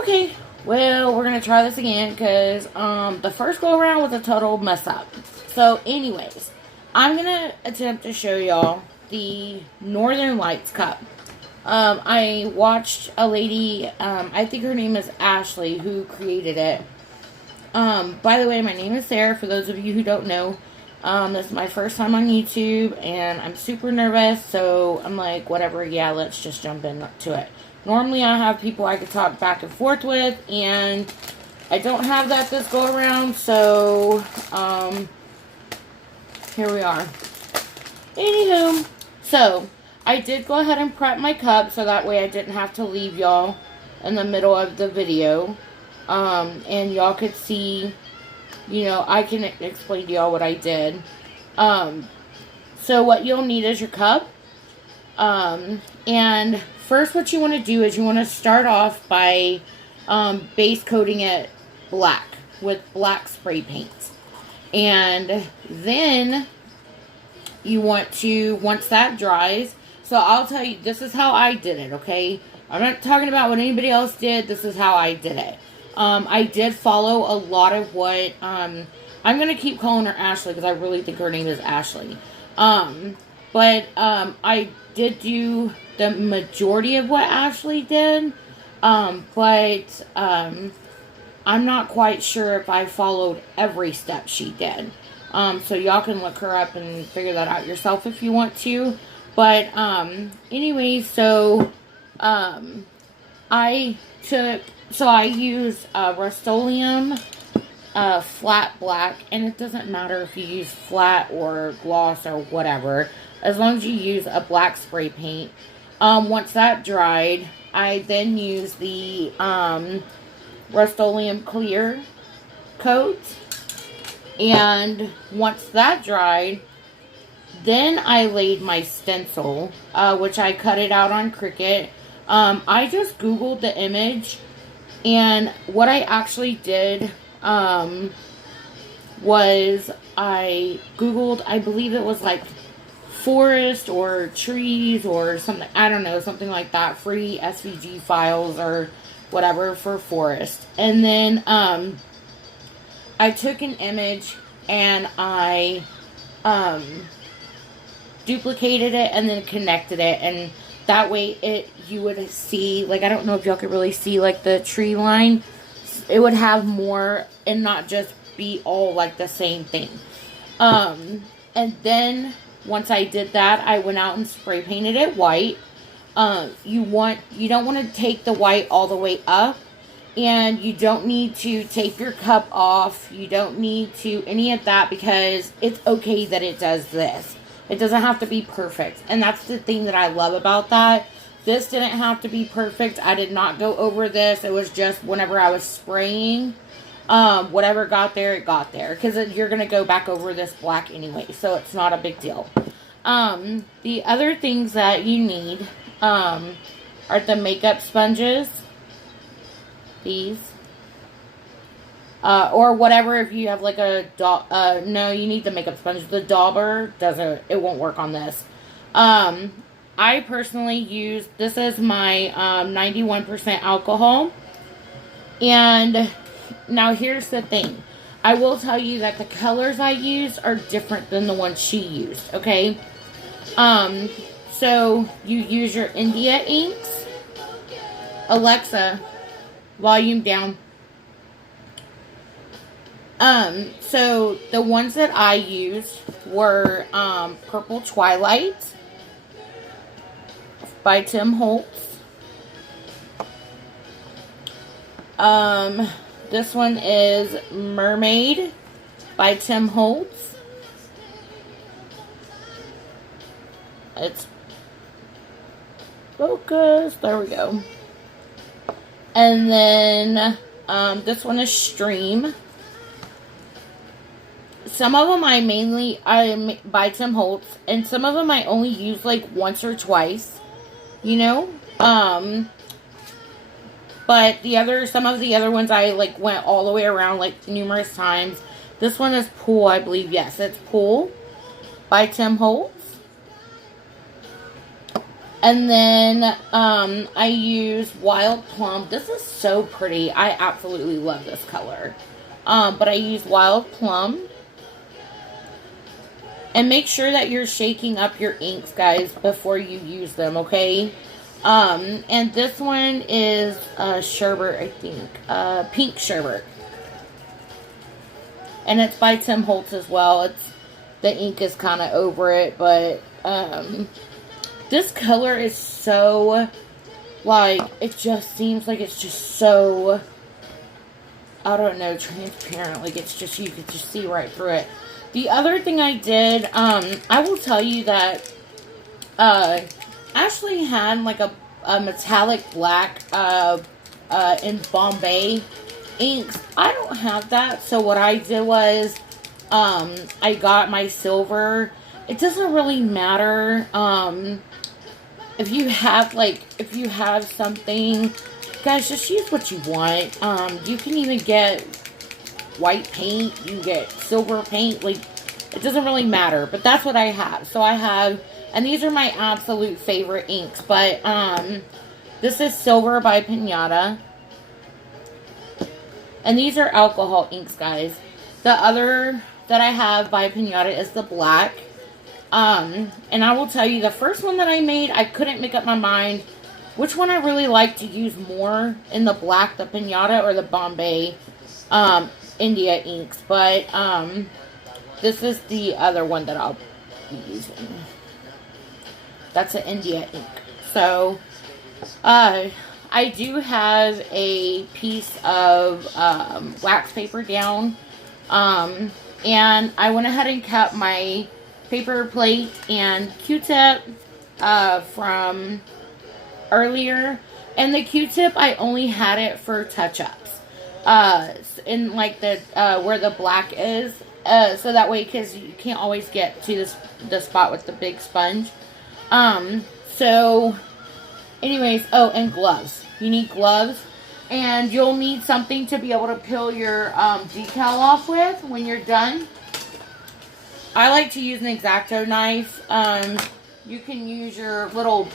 Okay, well, we're going to try this again because the first go around was a total mess up. So, anyways, I'm going to attempt to show y'all the Northern Lights cup. I watched a lady, I think her name is Ashley, who created it. By the way, my name is Sarah, for those of you who don't know. This is my first time on YouTube, and I'm super nervous, so I'm like, whatever, yeah, let's just jump into it. Normally, I have people I could talk back and forth with, and I don't have that this go around, so, here we are. Anywho, so, I did go ahead and prep my cup, so that way I didn't have to leave y'all in the middle of the video, and y'all could see, you know, I can explain to y'all what I did. So what you'll need is your cup, and first, what you want to do is you want to start off by base coating it black with black spray paint. And then you want to, once that dries, so I'll tell you, this is how I did it, okay? I'm not talking about what anybody else did. This is how I did it. I did follow a lot of what, I'm going to keep calling her Ashley because I really think her name is Ashley. I did do the majority of what Ashley did, I'm not quite sure if I followed every step she did. So y'all can look her up and figure that out yourself if you want to. But, anyway, so, I used Rust-Oleum flat black, and it doesn't matter if you use flat or gloss or whatever, as long as you use a black spray paint. Once that dried, I then used the Rust-Oleum clear coat, and once that dried, then I laid my stencil, which I cut it out on Cricut. I just Googled the image, and what I actually did was I Googled, I believe it was like forest or trees or something, I don't know, something like that, free SVG files or whatever for forest. And then I took an image and I duplicated it and then connected it, and that way you would see, like, I don't know if y'all could really see, like, the tree line. It would have more and not just be all, like, the same thing. And then, once I did that, I went out and spray painted it white. You don't want to take the white all the way up, and you don't need to take your cup off. You don't need to any of that, because it's okay that it does this. It doesn't have to be perfect. And that's the thing that I love about that. This didn't have to be perfect. I did not go over this. It was just whenever I was spraying, whatever got there, it got there. Because you're going to go back over this black anyway. So it's not a big deal. The other things that you need are the makeup sponges. These. Or whatever, if you have like a, no, you need the makeup sponge. The dauber it won't work on this. I personally use, this is my 91% alcohol. And now here's the thing. I will tell you that the colors I used are different than the ones she used, okay? So you use your India inks. Alexa, volume down. So the ones that I used were, Purple Twilight by Tim Holtz. This one is Mermaid by Tim Holtz. It's focused. There we go. And then, this one is Stream. Some of them I buy Tim Holtz, and some of them I only use like once or twice, you know. But some of the other ones I like went all the way around like numerous times. This one is Pool, I believe. Yes, it's Pool by Tim Holtz. And then I use Wild Plum. This is so pretty. I absolutely love this color. But I use Wild Plum. And make sure that you're shaking up your inks, guys, before you use them, okay? And this one is sherbet, I think. Pink sherbet. And it's by Tim Holtz as well. The ink is kind of over it, but this color is so, like, it just seems like it's just so, I don't know, transparent. Like, it's just, you could just see right through it. The other thing I did, I will tell you that Ashley had like a metallic black in Bombay inks. I don't have that, so what I did was I got my silver. It doesn't really matter if you have something, guys, just use what you want. You can even get white paint, you can get silver paint, like, it doesn't really matter, but that's what I have. So I have, and these are my absolute favorite inks, but this is Silver by Pinata, and these are alcohol inks, guys. The other that I have by Pinata is the black, and I will tell you, the first one that I made, I couldn't make up my mind which one I really like to use more in the black, the Pinata or the Bombay India inks, but this is the other one that I'll be using. That's an India ink. So I do have a piece of wax paper down, and I went ahead and cut my paper plate and Q-tip from earlier, and the Q-tip, I only had it for touch-ups in like the where the black is, so that way, because you can't always get to the spot with the big sponge. So anyways, oh, and gloves. You need gloves, and you'll need something to be able to peel your decal off with when you're done. I like to use an X-Acto knife. You can use your little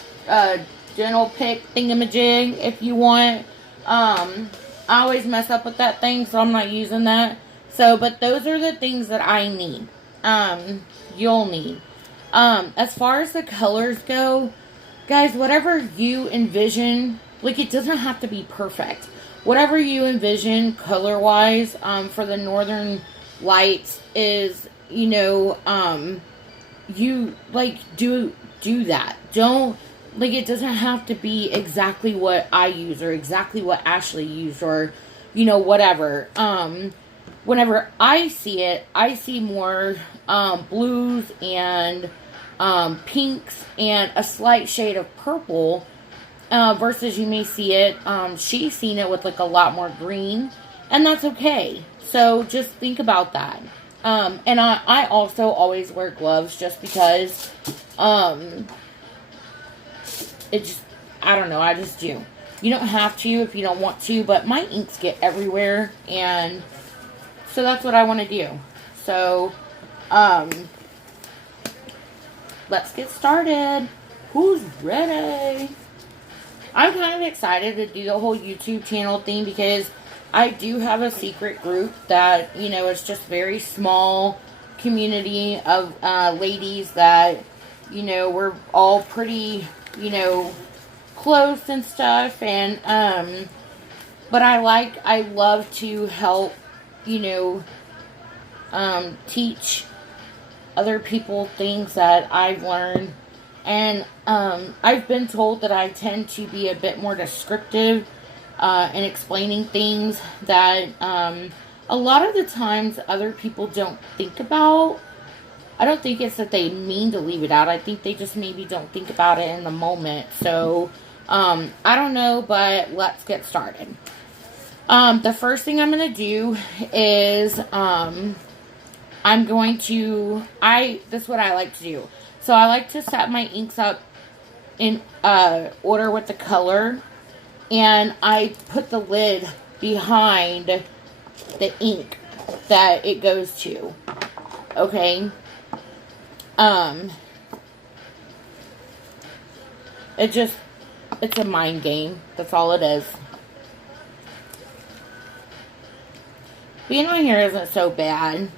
dental pick thingamajig if you want. I always mess up with that thing, so I'm not using that. So, but those are the things that I need. You'll need. As far as the colors go, guys, whatever you envision, like, it doesn't have to be perfect. Whatever you envision color-wise, for the Northern Lights is, you know, you, like, do that. Don't, like, it doesn't have to be exactly what I use or exactly what Ashley used or, you know, whatever. Whenever I see it, I see more blues and pinks and a slight shade of purple, versus you may see it, she's seen it with like a lot more green, and that's okay. So just think about that. And I also always wear gloves just because, it just, I don't know, I just do. You don't have to if you don't want to, but my inks get everywhere, and so that's what I want to do. So, let's get started. Who's ready? I'm kind of excited to do the whole YouTube channel thing because I do have a secret group that, you know, it's just very small community of ladies that, you know, we're all pretty, you know, close and stuff, and but I love to help, you know, teach other people things that I've learned, and I've been told that I tend to be a bit more descriptive in explaining things that a lot of the times other people don't think about. I don't think it's that they mean to leave it out. I think they just maybe don't think about it in the moment. So, I don't know, but let's get started. The first thing I'm going to do is, I'm going to, this is what I like to do. So I like to set my inks up in order with the color, and I put the lid behind the ink that it goes to. Okay. It's a mind game. That's all it is. Being on here isn't so bad.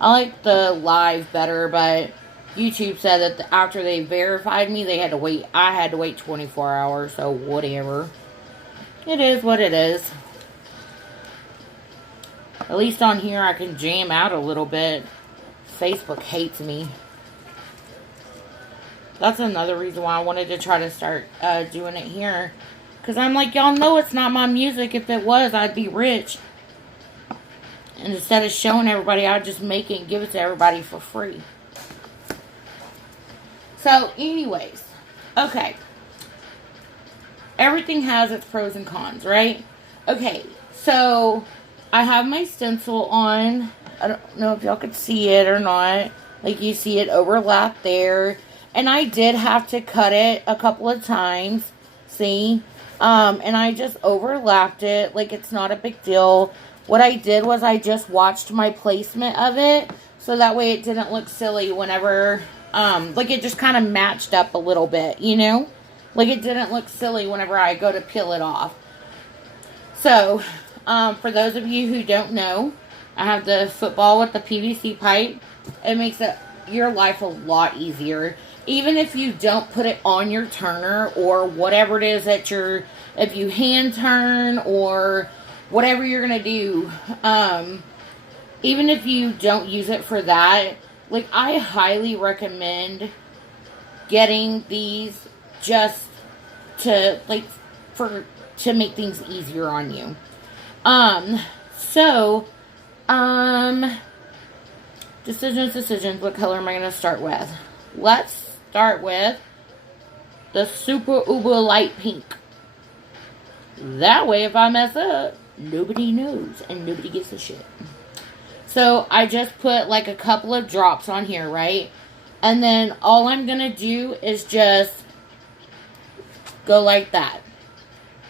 I like the live better, but YouTube said that after they verified me, they had to wait. I had to wait 24 hours, so whatever. It is what it is. At least on here I can jam out a little bit. Facebook hates me. That's another reason why I wanted to try to start doing it here. Because I'm like, y'all know it's not my music. If it was, I'd be rich. And instead of showing everybody, I'd just make it and give it to everybody for free. So, anyways. Okay. Everything has its pros and cons, right? Okay. So, I have my stencil on. I don't know if y'all could see it or not. Like, you see it overlap there. And I did have to cut it a couple of times. See? And I just overlapped it. Like, it's not a big deal. What I did was I just watched my placement of it. So that way it didn't look silly whenever, like it just kind of matched up a little bit, you know? Like it didn't look silly whenever I go to peel it off. So, for those of you who don't know, I have the football with the PVC pipe. It makes your life a lot easier. Even if you don't put it on your turner or whatever it is that if you hand turn or whatever you're going to do, even if you don't use it for that, like, I highly recommend getting these just to, like, to make things easier on you. Decisions, what color am I going to start with? Let's start with the super uber light pink. That way, if I mess up, nobody knows and nobody gives a shit. So I just put like a couple of drops on here, right? And then all I'm going to do is just go like that.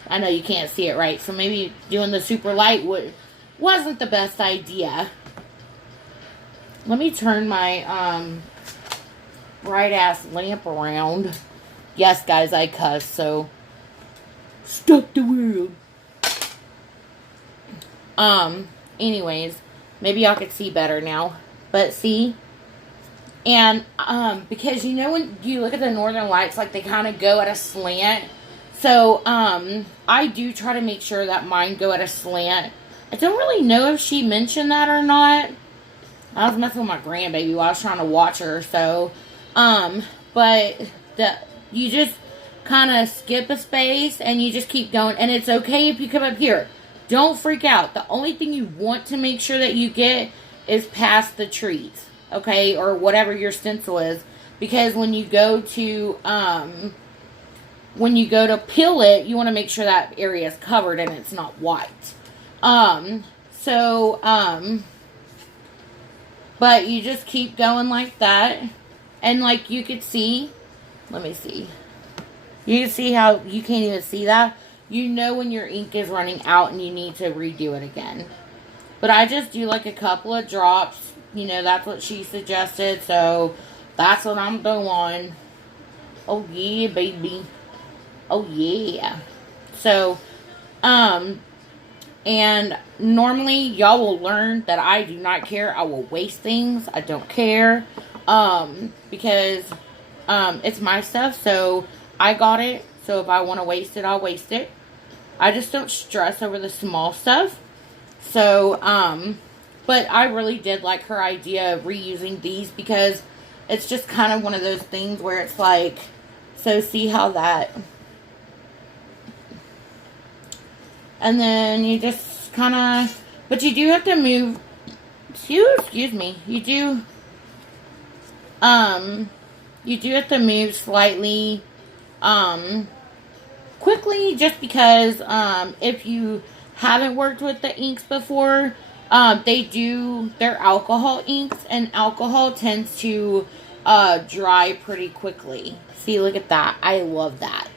I know you can't see it, right? So maybe doing the super light wasn't the best idea. Let me turn my bright ass lamp around. Yes, guys, I cuss, so stop the world. Anyways, maybe y'all could see better now. But see? And, because you know when you look at the northern lights, like, they kind of go at a slant. So, I do try to make sure that mine go at a slant. I don't really know if she mentioned that or not. I was messing with my grandbaby while I was trying to watch her, so, but you just kind of skip a space and you just keep going. And it's okay if you come up here. Don't freak out. The only thing you want to make sure that you get is past the trees, okay, or whatever your stencil is, because when you go to peel it, you want to make sure that area is covered and it's not white. But you just keep going like that, and like you could see, let me see. You can see how you can't even see that. You know when your ink is running out and you need to redo it again. But I just do like a couple of drops. You know, that's what she suggested. So, that's what I'm doing. Oh, yeah, baby. Oh, yeah. So, and normally y'all will learn that I do not care. I will waste things. I don't care. Because, it's my stuff. So, I got it. So, if I want to waste it, I'll waste it. I just don't stress over the small stuff. So, but I really did like her idea of reusing these because it's just kind of one of those things where it's like, so see how that, and then you just kind of, but you do have to move, excuse me, you do have to move slightly, quickly, just because if you haven't worked with the inks before, they're alcohol inks, and alcohol tends to dry pretty quickly. See, look at that. I love that.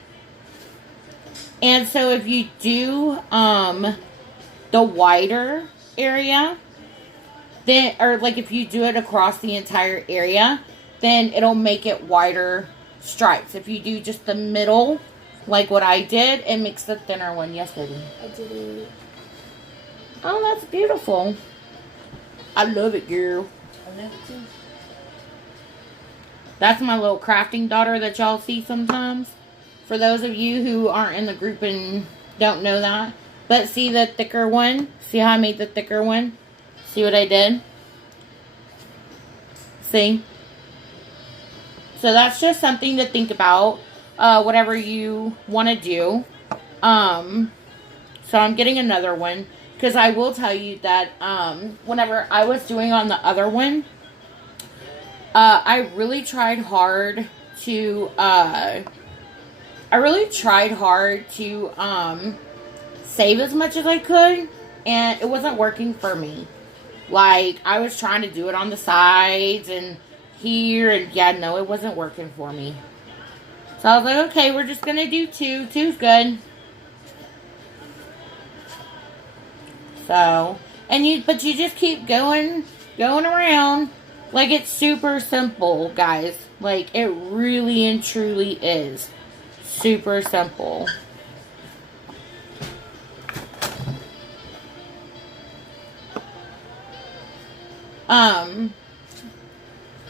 And so if you do the wider area, then, or like if you do it across the entire area, then it'll make it wider stripes. If you do just the middle, like what I did, it makes the thinner one. Yes, baby. I did it. Oh, that's beautiful. I love it, girl. I love it too. That's my little crafting daughter that y'all see sometimes. For those of you who aren't in the group and don't know that. But see the thicker one? See how I made the thicker one? See what I did? See? So that's just something to think about. Whatever you want to do. So I'm getting another one. Because I will tell you that whenever I was doing on the other one, I really tried hard to save as much as I could, and it wasn't working for me. Like, I was trying to do it on the sides and here, and yeah, no, it wasn't working for me. So I was like, okay, we're just gonna do two. Two's good. So, but you just keep going around. Like, it's super simple, guys. Like, it really and truly is super simple.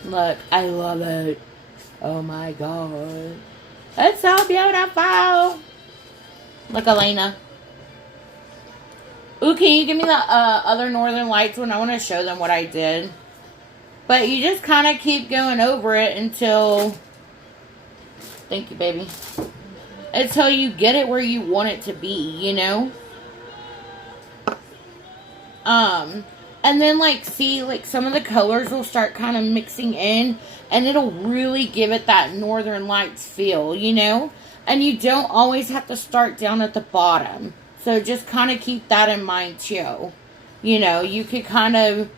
Look, I love it. Oh my god. It's so beautiful. Look, Elena. Ooh, can you give me the other Northern Lights one? I want to show them what I did. But you just kind of keep going over it until... Thank you, baby. Until you get it where you want it to be, you know? And then, like, see, like, some of the colors will start kind of mixing in. And it'll really give it that Northern Lights feel, you know? And you don't always have to start down at the bottom. So just kind of keep that in mind, too. You know, you could kind of,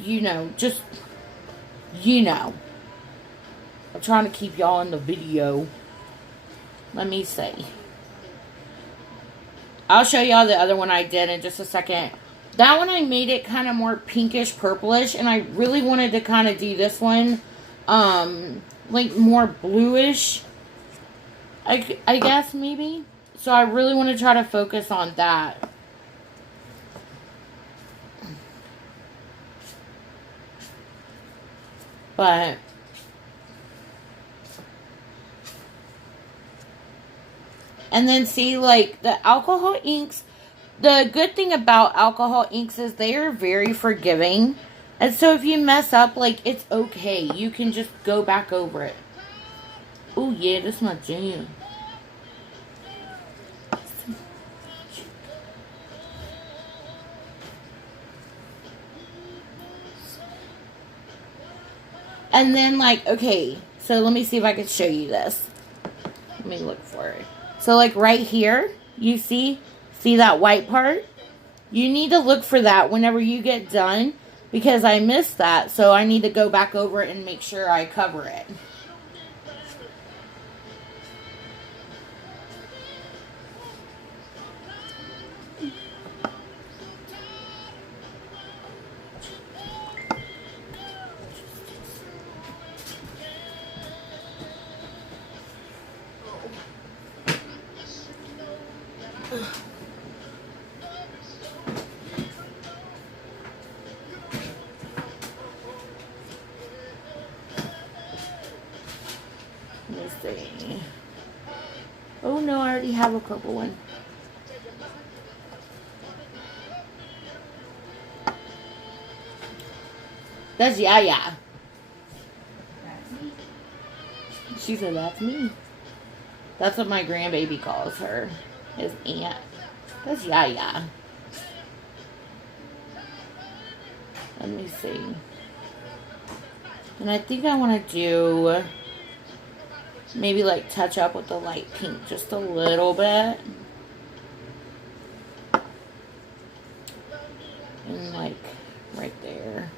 you know, just, you know. I'm trying to keep y'all in the video. Let me see. I'll show y'all the other one I did in just a second. That one I made it kind of more pinkish purplish. And I really wanted to kind of do this one, like more bluish. I guess maybe. So I really want to try to focus on that. But and then see, like, the alcohol inks, the good thing about alcohol inks is they are very forgiving. And so if you mess up, like, it's okay. You can just go back over it. Oh yeah, this is my jam. And then, like, okay, so let me see if I can show you this. Let me look for it. So, like, right here, you see that white part? You need to look for that whenever you get done, because I missed that, so I need to go back over it and make sure I cover it. Let me see. Oh no, I already have a purple one. That's Yaya. She said, that's me. That's what my grandbaby calls her. His aunt. That's Yaya. Let me see. And I think I want to do... maybe, like, touch up with the light pink just a little bit. And, like, right there.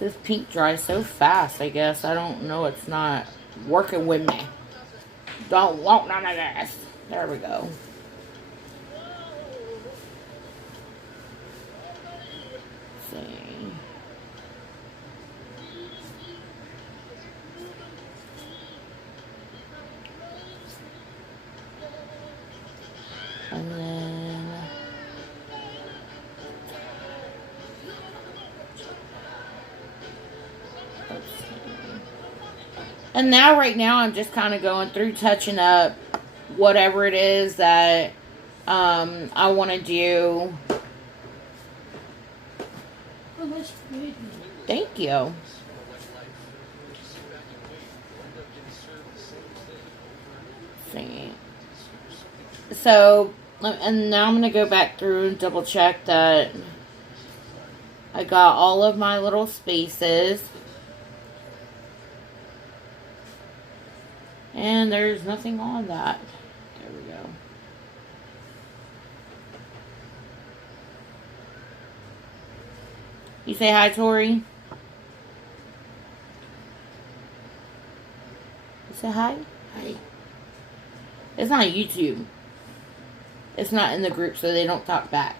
This pink dries so fast, I guess. I don't know. It's not working with me. Don't want none of this. There we go. Let's see. And then... let's see. And now, right now, I'm just kind of going through, touching up whatever it is that I want to do. Thank you. See. So, and now I'm going to go back through and double check that I got all of my little spaces. And there's nothing on that. There we go. You say hi, Tori? You say hi? Hi. It's not YouTube. It's not in the group, so they don't talk back.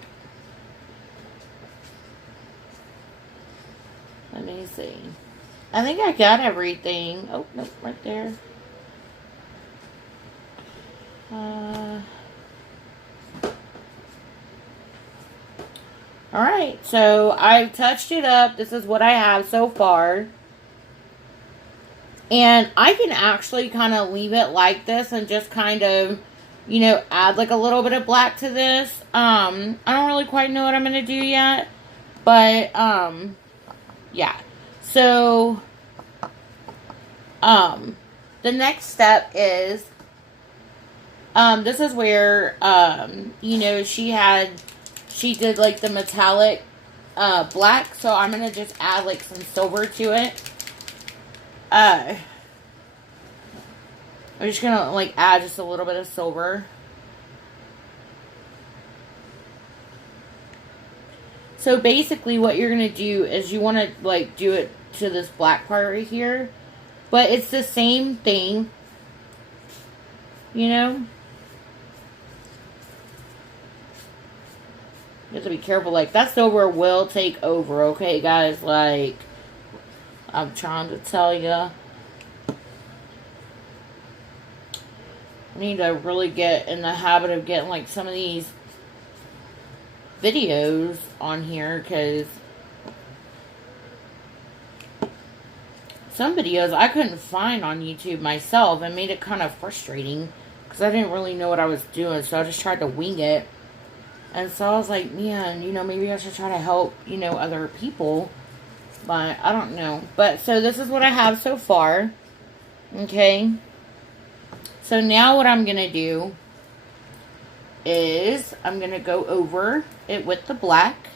Let me see. I think I got everything. Oh, nope, right there. Alright, so I've touched it up. This is what I have so far. And I can actually kind of leave it like this and just kind of, you know, add like a little bit of black to this. I don't really quite know what I'm going to do yet. But, yeah. So, the next step is, this is where, you know, she did like the metallic, black. So I'm going to just add like some silver to it. I'm just going to like add just a little bit of silver. So basically what you're going to do is you want to like do it to this black part right here. But it's the same thing. You know? You have to be careful. Like, that silver will take over, okay, guys? Like, I'm trying to tell you. I need to really get in the habit of getting, like, some of these videos on here, because some videos I couldn't find on YouTube myself and made it kind of frustrating because I didn't really know what I was doing, so I just tried to wing it. And so I was like, man, you know, maybe I should try to help, you know, other people. But I don't know. But so this is what I have so far. Okay. So now what I'm going to do is I'm going to go over it with the black.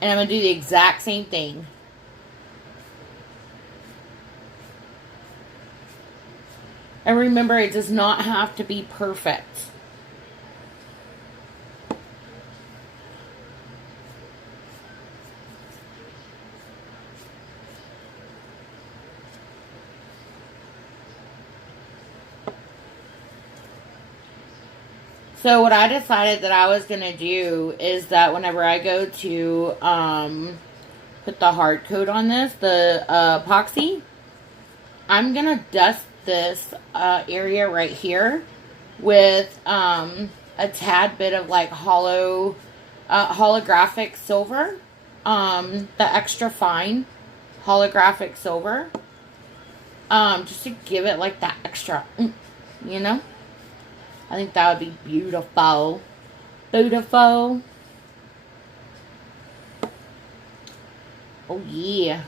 And I'm going to do the exact same thing. And remember, it does not have to be perfect. So what I decided that I was going to do is that whenever I go to put the hard coat on this, the epoxy, I'm going to dust this area right here with a tad bit of like holographic silver, the extra fine holographic silver, just to give it like that extra, you know. I think that would be beautiful. Beautiful. Oh, yeah.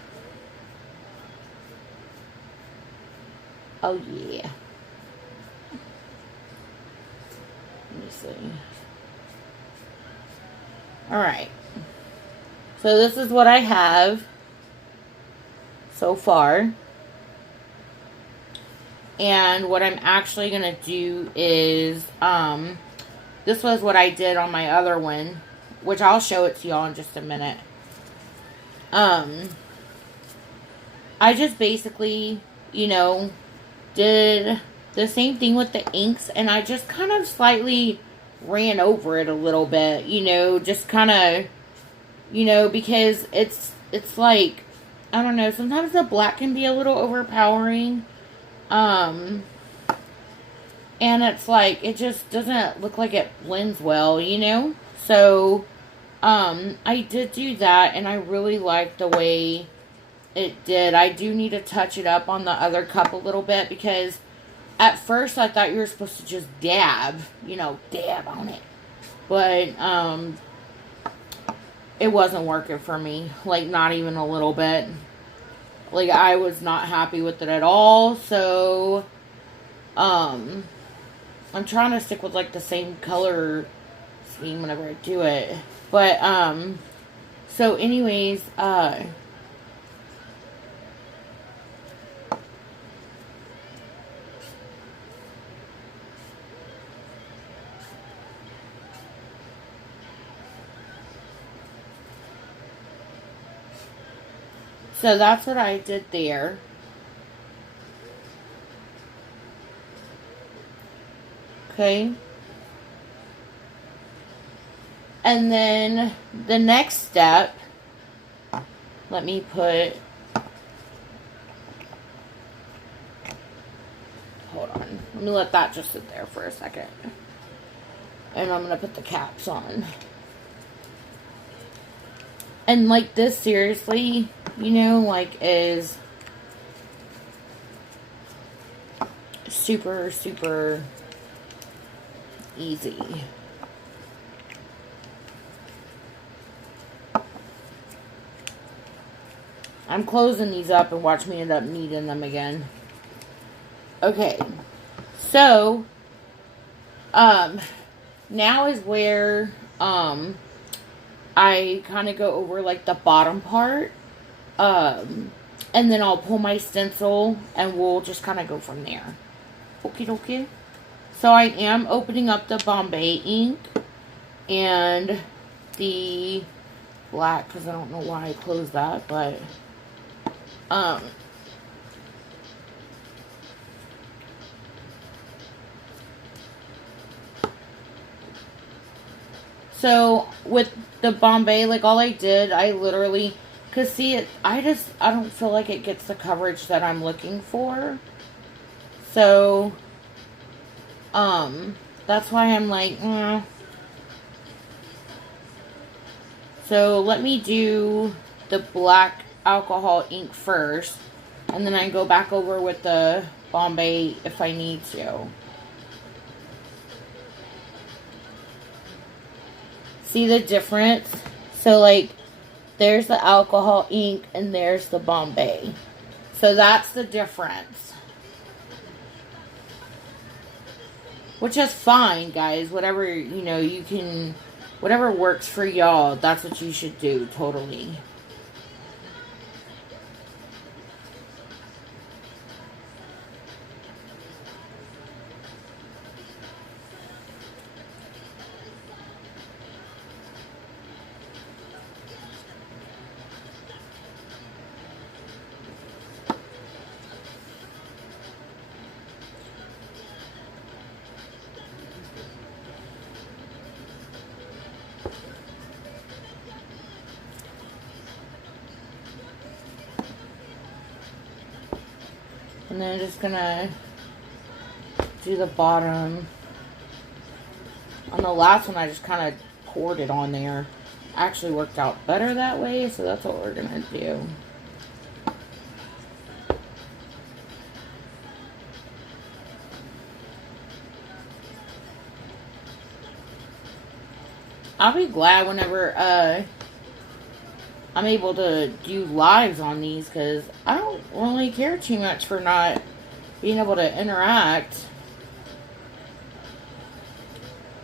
Oh, yeah. Let me see. Alright. So, this is what I have so far. And what I'm actually going to do is, this was what I did on my other one, which I'll show it to y'all in just a minute. I just basically, you know, did the same thing with the inks, and I just kind of slightly ran over it a little bit, you know, just kind of, you know, because it's like, I don't know, sometimes the black can be a little overpowering. And it's like, it just doesn't look like it blends well, you know? So, I did do that, and I really liked the way it did. I do need to touch it up on the other cup a little bit, because at first I thought you were supposed to just dab, you know, dab on it. But, it wasn't working for me. Like, not even a little bit. Like, I was not happy with it at all. So, I'm trying to stick with, like, the same color scheme whenever I do it. But, so anyways, so that's what I did there. Okay. And then the next step, let me put, hold on. Let me let that just sit there for a second. And I'm going to put the caps on. And like this, seriously, you know, like is super, super easy. I'm closing these up and watch me end up needing them again. Okay. So, now is where, I kind of go over like the bottom part. And then I'll pull my stencil and we'll just kind of go from there. Okie dokie. So I am opening up the Bombay ink and the black, because I don't know why I closed that, but so with the Bombay, like all I did, I literally, cause see it, I don't feel like it gets the coverage that I'm looking for. So, that's why I'm like, So let me do the black alcohol ink first, and then I go back over with the Bombay if I need to. See the difference? So like, there's the alcohol ink and there's the Bombay. So that's the difference. Which is fine, guys. Whatever, you know, you can, whatever works for y'all, that's what you should do, totally. And then I'm just gonna do the bottom. On the last one, I just kind of poured it on there. Actually worked out better that way, so that's what we're gonna do. I'll be glad whenever I'm able to do lives on these, because I don't really care too much for not being able to interact.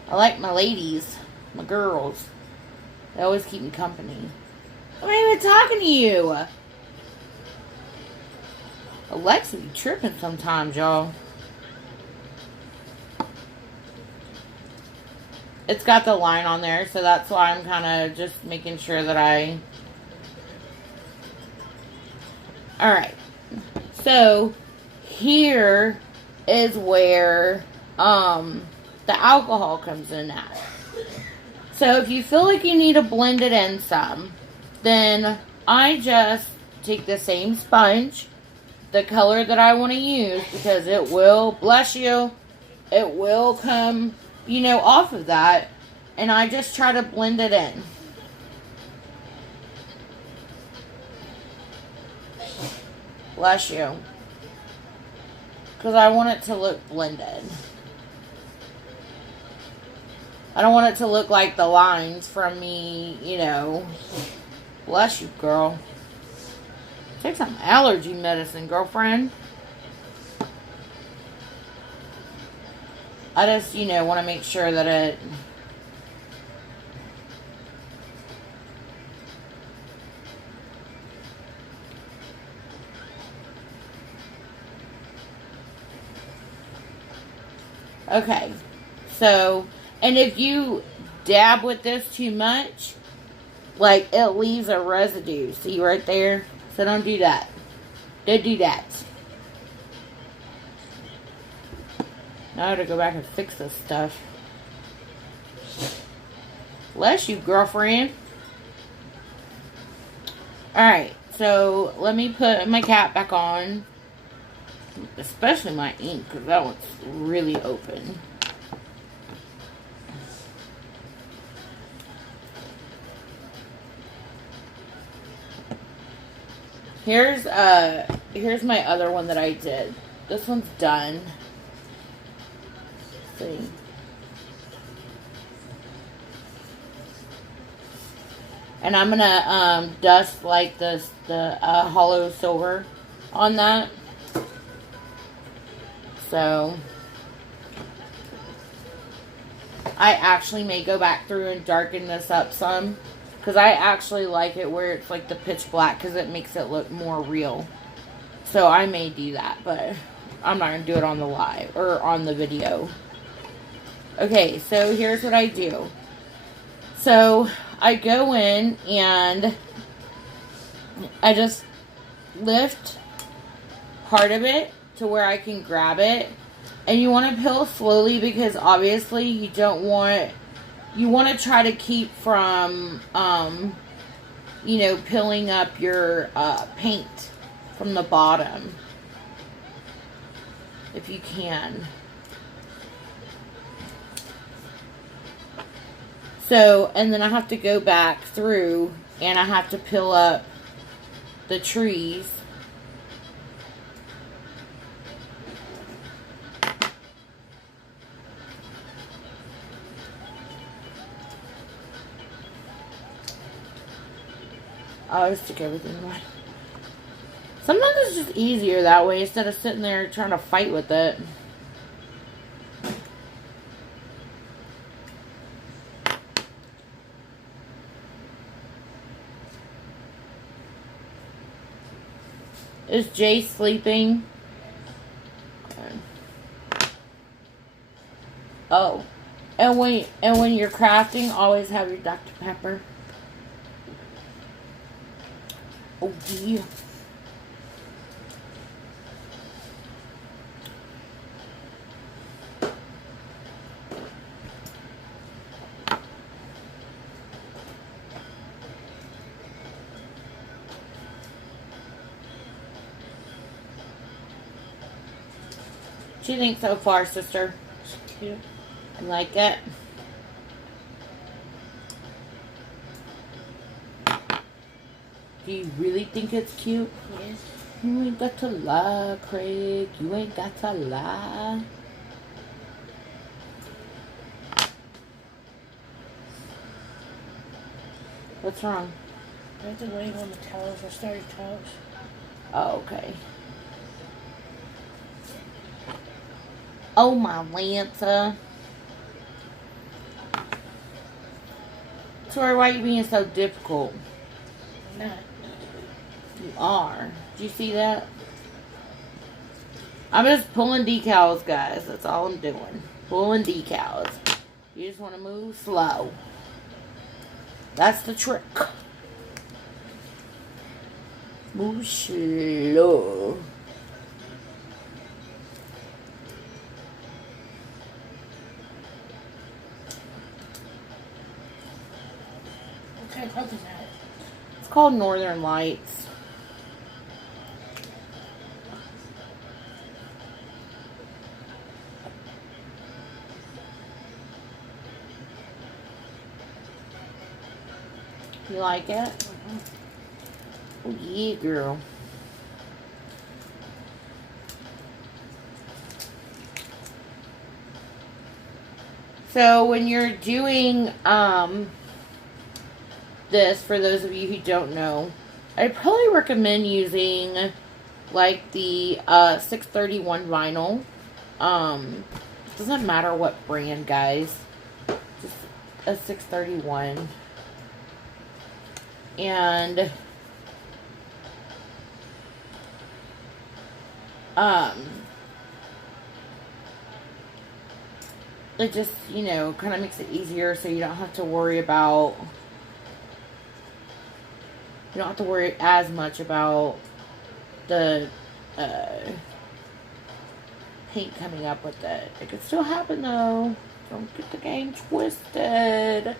I like my ladies, my girls. They always keep me company. I'm not even talking to you. Alexa be tripping sometimes, y'all. It's got the line on there, so that's why I'm kind of just making sure that I... Alright. So, here is where the alcohol comes in at. So, if you feel like you need to blend it in some, then I just take the same sponge the color that I want to use, because it will, bless you, it will come, you know, off of that. And I just try to blend it in. Bless you. Because I want it to look blended. I don't want it to look like the lines from me, you know. Bless you, girl. Take some allergy medicine, girlfriend. I just, you know, want to make sure that it... Okay, so, and if you dab with this too much, like, it leaves a residue. See right there? So don't do that. Don't do that. Now I have to go back and fix this stuff. Bless you, girlfriend. Alright, so let me put my cap back on. Especially my ink, because that one's really open. Here's my other one that I did. This one's done. Let's see. And I'm gonna dust like the hollow silver on that. So I actually may go back through and darken this up some, because I actually like it where it's like the pitch black, because it makes it look more real. So I may do that, but I'm not going to do it on the live or on the video. Okay, so here's what I do. So I go in and I just lift part of it to where I can grab it. And you want to peel slowly, because obviously you don't want, you want to try to keep from, you know, peeling up your paint from the bottom, if you can. So, and then I have to go back through and I have to peel up the trees. I always stick everything away. Sometimes it's just easier that way instead of sitting there trying to fight with it. Is Jay sleeping? Okay. Oh. And when you're crafting, always have your Dr. Pepper. Oh, yeah. What do you think so far, sister? It's cute. I like it. Do you really think it's cute? Yes. You ain't got to lie, Craig. You ain't got to lie. What's wrong? I have to wait on the towels. I started towels. Oh, okay. Oh, my Lanta. Sorry, why are you being so difficult? I'm not. You are. Do you see that? I'm just pulling decals, guys. That's all I'm doing. Pulling decals. You just want to move slow. That's the trick. Move slow. What kind of club is that? It's called Northern Lights. You like it? Oh, yeah, girl. So when you're doing this, for those of you who don't know, I'd probably recommend using like the 631 vinyl. Doesn't matter what brand, guys. Just a 631. And it just, you know, kind of makes it easier so you don't have to worry about, you don't have to worry as much about the paint coming up with it. It could still happen though. Don't get the game twisted.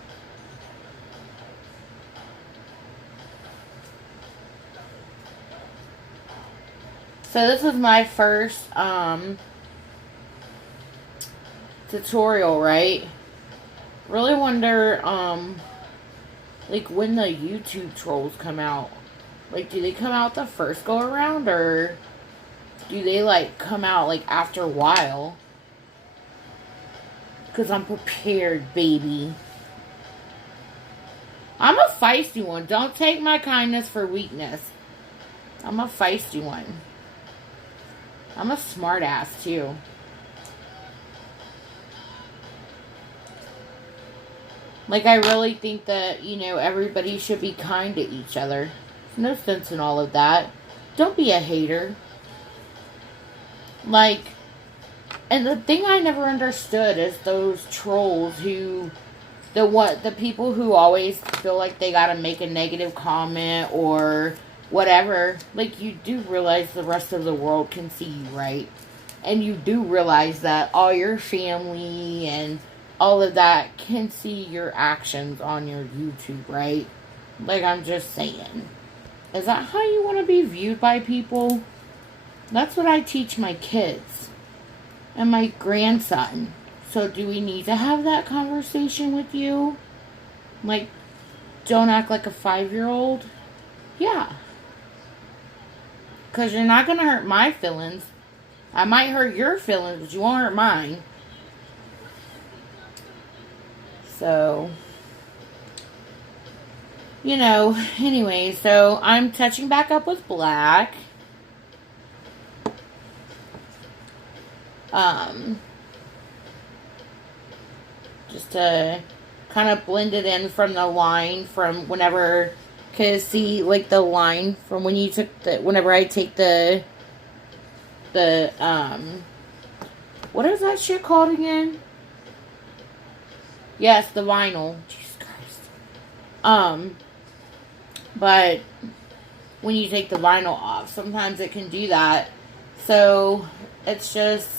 So this was my first tutorial, right? Really wonder like when the YouTube trolls come out. Like, do they come out the first go around, or do they like come out like after a while? Because I'm prepared, baby. I'm a feisty one. Don't take my kindness for weakness. I'm a feisty one. I'm a smart ass too. Like, I really think that, you know, everybody should be kind to each other. There's no sense in all of that. Don't be a hater. Like, and the thing I never understood is those trolls who, the people who always feel like they gotta make a negative comment or whatever. Like, you do realize the rest of the world can see you, right? And you do realize that all your family and all of that can see your actions on your YouTube, right? Like, I'm just saying. Is that how you want to be viewed by people? That's what I teach my kids and my grandson. So do we need to have that conversation with you? Like, don't act like a 5-year-old? Yeah. Because you're not going to hurt my feelings. I might hurt your feelings, but you won't hurt mine. So, you know, anyway, so I'm touching back up with black. Just to kind of blend it in from the line from whenever, because see, like the line from when you took the, whenever I take the, what is that shit called again? Yes, the vinyl. Jesus Christ. But when you take the vinyl off, sometimes it can do that. So, it's just,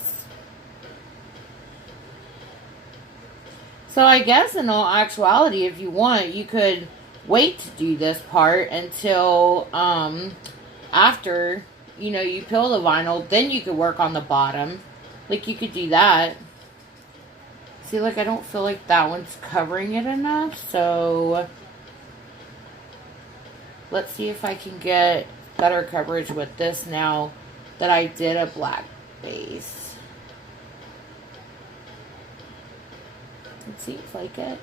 so I guess in all actuality, if you want, you could wait to do this part until, after, you know, you peel the vinyl, then you could work on the bottom. Like, you could do that. See, like, I don't feel like that one's covering it enough, so let's see if I can get better coverage with this now that I did a black base. It seems like it.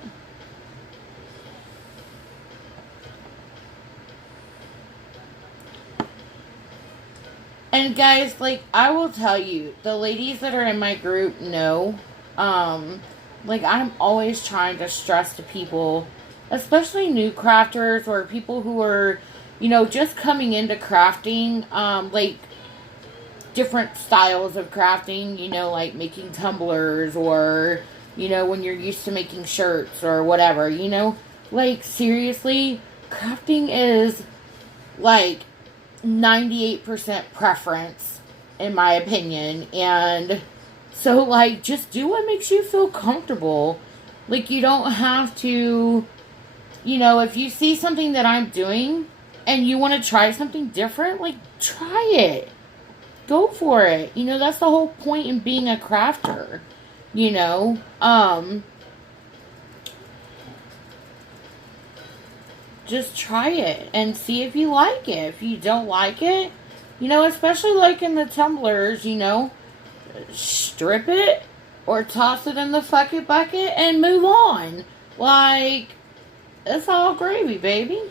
And guys, like, I will tell you, the ladies that are in my group know, like, I'm always trying to stress to people, especially new crafters or people who are, you know, just coming into crafting, like, different styles of crafting, you know, like making tumblers or, you know, when you're used to making shirts or whatever, you know, like, seriously, crafting is, like, 98% preference, in my opinion, and so, like, just do what makes you feel comfortable. Like, you don't have to, you know, if you see something that I'm doing and you want to try something different, like, try it. Go for it. You know, that's the whole point in being a crafter. You know, just try it and see if you like it. If you don't like it, you know, especially like in the tumblers, you know, strip it or toss it in the fucking bucket and move on. Like, it's all gravy, baby.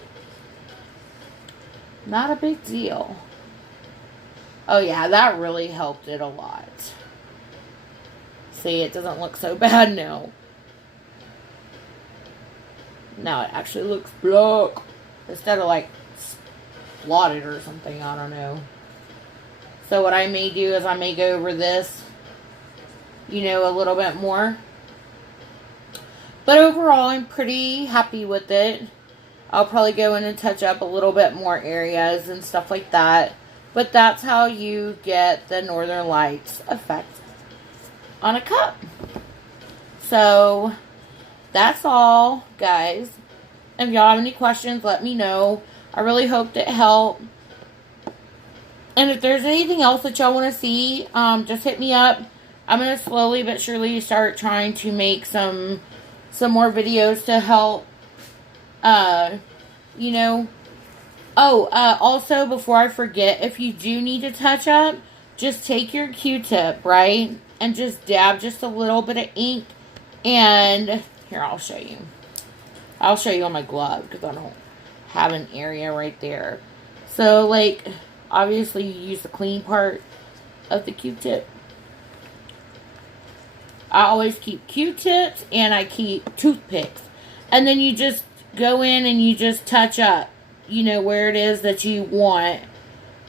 Not a big deal. Oh yeah, that really helped it a lot. See, it doesn't look so bad now. Now it actually looks black. Instead of like spotted or something, I don't know. So what I may do is I may go over this, you know, a little bit more. But overall, I'm pretty happy with it. I'll probably go in and touch up a little bit more areas and stuff like that. But that's how you get the Northern Lights effect on a cup. So, that's all, guys. If y'all have any questions, let me know. I really hope that helped. And if there's anything else that y'all want to see, just hit me up. I'm going to slowly but surely start trying to make some more videos to help, you know. Oh, also, before I forget, if you do need to touch up, just take your Q-tip, right? And just dab just a little bit of ink. And, here, I'll show you. I'll show you on my glove, because I don't have an area right there. So, like, obviously you use the clean part of the Q-tip. I always keep Q-tips and I keep toothpicks. And then you just go in and you just touch up, you know, where it is that you want,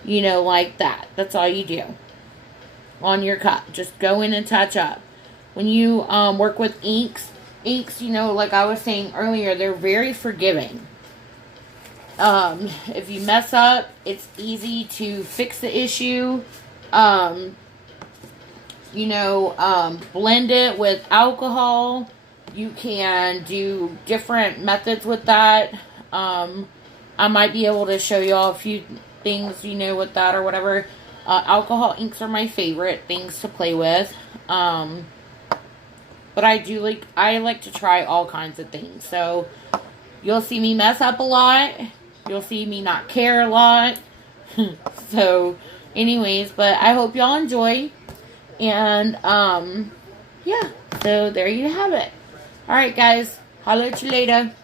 you know, like that. That's all you do on your cup. Just go in and touch up. When you work with inks, you know, like I was saying earlier, they're very forgiving. If you mess up, it's easy to fix the issue. You know, blend it with alcohol. You can do different methods with that. I might be able to show y'all a few things, you know, with that or whatever. Alcohol inks are my favorite things to play with. But I like to try all kinds of things. So, you'll see me mess up a lot. You'll see me not care a lot. So, anyways, but I hope y'all enjoy. And, yeah. So, there you have it. Alright, guys. Holla at you later.